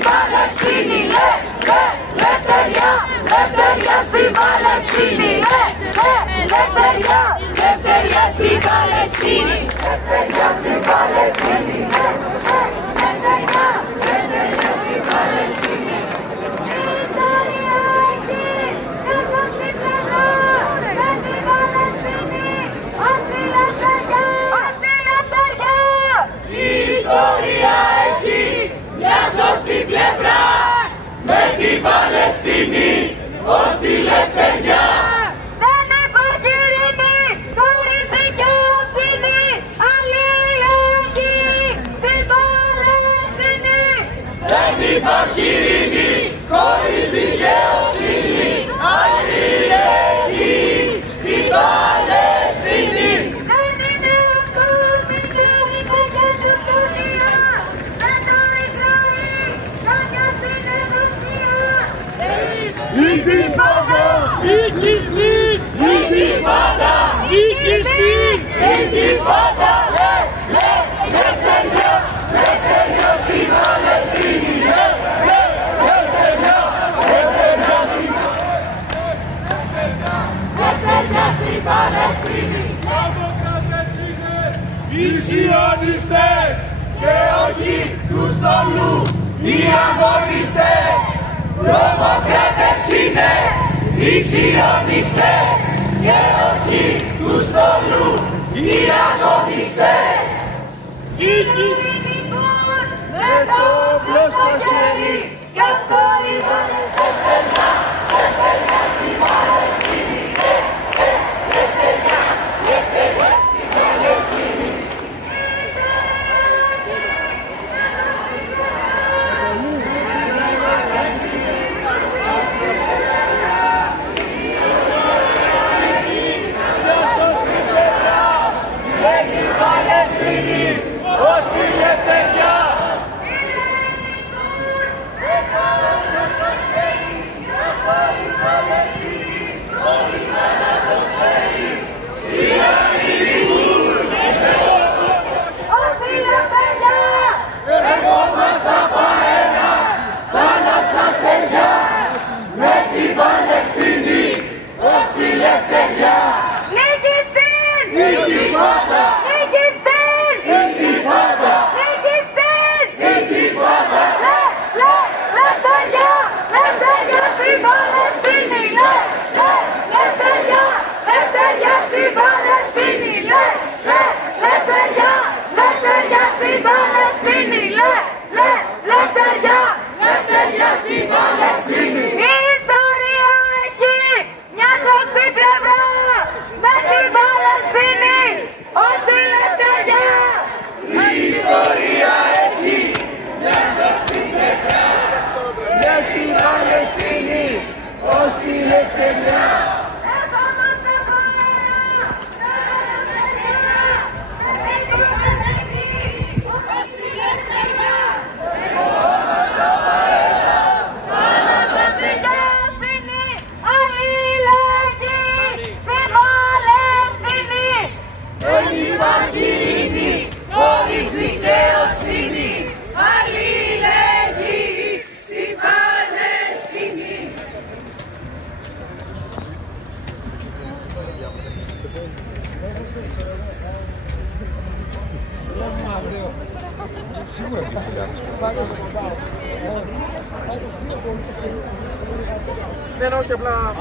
Παλαιστίνη, ελευθερία, ελευθερία στην Παλαιστίνη, ελευθερία, ελευθερία στην Παλαιστίνη, ελευθερία στην Παλαιστίνη, ελευθερία, ελευθερία στην Παλαιστίνη. Η ιστορία έχει μια σωστή πλευρά, με την Παλαιστίνη ως τη λευτεριά. Δεν υπάρχει ειρήνη χωρίς δικαιοσύνη, αλληλεγγύη στην Παλαιστίνη. Δεν υπάρχει ειρήνη χωρίς δικαιοσύνη, αλληλεγγύη στην Παλαιστίνη. Δεν είναι αυτό μικρό, είναι και τουκτονία. Δεν το Ισραήλ, καμιά συνεργασία. Intifada! Ikismi! Intifada! Ikismi! Intifada! Λευτεριά! Λευτεριά στην Παλαιστίνη! Λευτεριά! Λευτεριά στην Παλαιστίνη! Λευτεριά στην Παλαιστίνη! Τρομοκράτες είναι οι σιωνιστές και όχι του στολού οι αγωνιστές. Τρομοκράτες είναι οι σιωνιστές και όχι του στολού οι αγωνιστές. Κυνηγούν με το όπλο στο χέρι κι αυτό είναι ελευθεριά, ελευθεριά στην Παλαιστίνη, ελευθεριά, ελευθεριά στην Παλαιστίνη. Παλαιστίνη ως τη λευτεριά. Ερχόμαστε από ένα θάλασσα στεριά, με την Παλαιστίνη ως τη λευτεριά. Νικηστήν! Νικηφάδα! Νικηστήν! Νικηφάδα! Νικηστήν! Νικηφάδα! Λευτεριά! Λευτεριά στην Παλαιστίνη! Λευτεριά! Λευτεριά στην Παλαιστίνη! Λευτεριά! Λευτεριά στην Παλαιστίνη! Λευτεριά! Λευτεριά στην Παλαιστίνη! Η ιστορία έχει μια σωστή πλευρά, με την Παλαιστίνη ως τη λευτεριά. Η ιστορία έχει μια σωστή πλευρά, με την Παλαιστίνη ως τη λευτεριά. Ερχόμαστε από ένα θάλασσα στεριά, με την Παλαιστίνη ως τη λευτεριά. Ερχόμαστε από ένα θάλασσα στεριά, αλληλεγγύη στην Παλαιστίνη. Δεν υπάρχει ειρήνη χωρίς δικαιοσύνη, αλληλεγγύη στην Παλαιστίνη. Σίγουρα δεν όχι απλά.